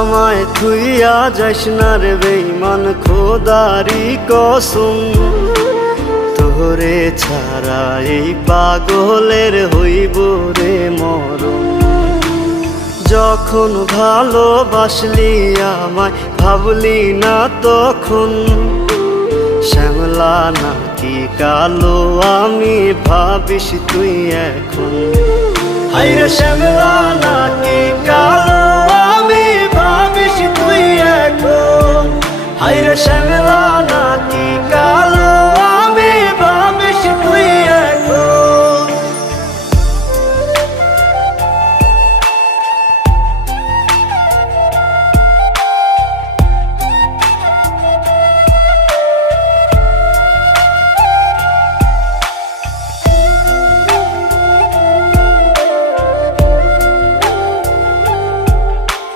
আমায় থুইয়া যাস না রে বেঈমান খোদারি কসম, তোরে ছাড়া এই পাগলের হইব রে মরণ। যখন ভালোবাসলি আমায় ভাবলি না তখন, শ্যামলা নাকি কালো আমি ভাবিস তুই এখন। হায়রে শ্যামলা নাকি কালো আমি ভাবিস তুই এখন। হায়রে